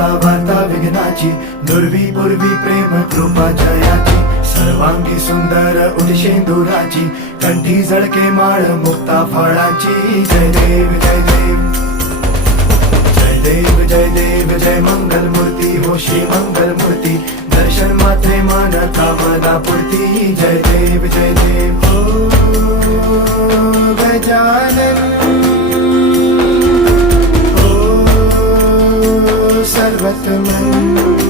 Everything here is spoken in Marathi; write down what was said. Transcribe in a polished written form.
आता वार्ता विघ्नाची, दुर्वी पूर्वी प्रेम कृपा जयाची, सर्वांगी सुंदर उदिशेंदुराची, कंठी झळके माळ मुक्ता फळाची. जय देव जय देव जय देव जय देव जय मंगल मूर्ती हो श्री मंगल मूर्ती, दर्शन मात्रे मन कामना पूर्ती. जय देव जय देव ओ गजानन ओ सर्वतमन.